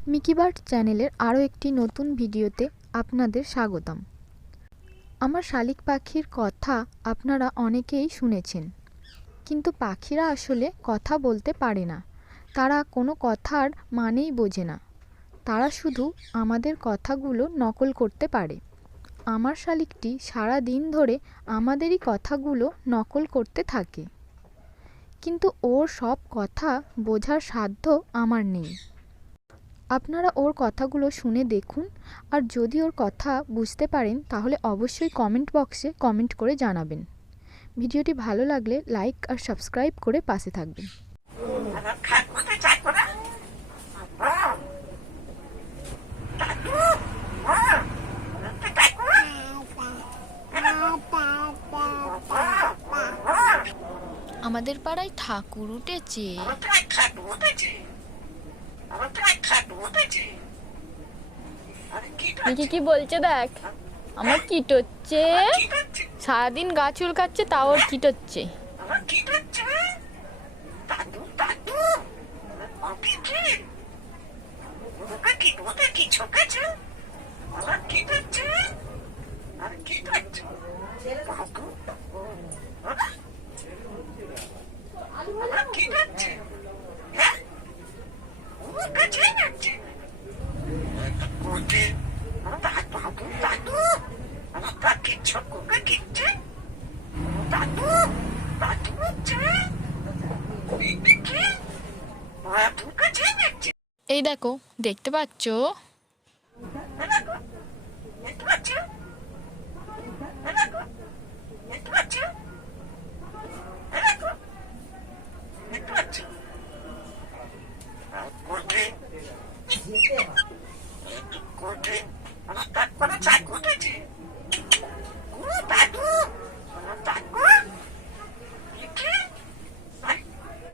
মিকিবার্ড চ্যানেলের আরও একটি নতুন ভিডিওতে আপনাদের স্বাগতম। আমার শালিক পাখির কথা আপনারা অনেকেই শুনেছেন, কিন্তু পাখিরা আসলে কথা বলতে পারে না। তারা কোনো কথার মানেই বোঝে না। তারা শুধু আমাদের কথাগুলো নকল করতে পারে। আমার শালিকটি সারা দিন ধরে আমাদেরই কথাগুলো নকল করতে থাকে। কিন্তু ওর সব কথা বোঝার সাধ্য আমার নেই। আপনারা ওর কথাগুলো শুনে দেখুন আর যদি ওর কথা বুঝতে পারেন তাহলে অবশ্যই কমেন্ট বক্সে কমেন্ট করে জানাবেন। ভিডিওটি ভালো লাগলে লাইক আর সাবস্ক্রাইব করে পাশে থাকবেন। আমাদের পাড়ায় ঠাকুর উঠেছে? দেখি কি বলছে দেখ। আমার কিট হচ্ছে সারাদিন গা চুলকাচ্ছে তাও ওর কিট হচ্ছে। এই দেখো দেখতে পাচ্ছ? Corte. Corte. Corte. Corte.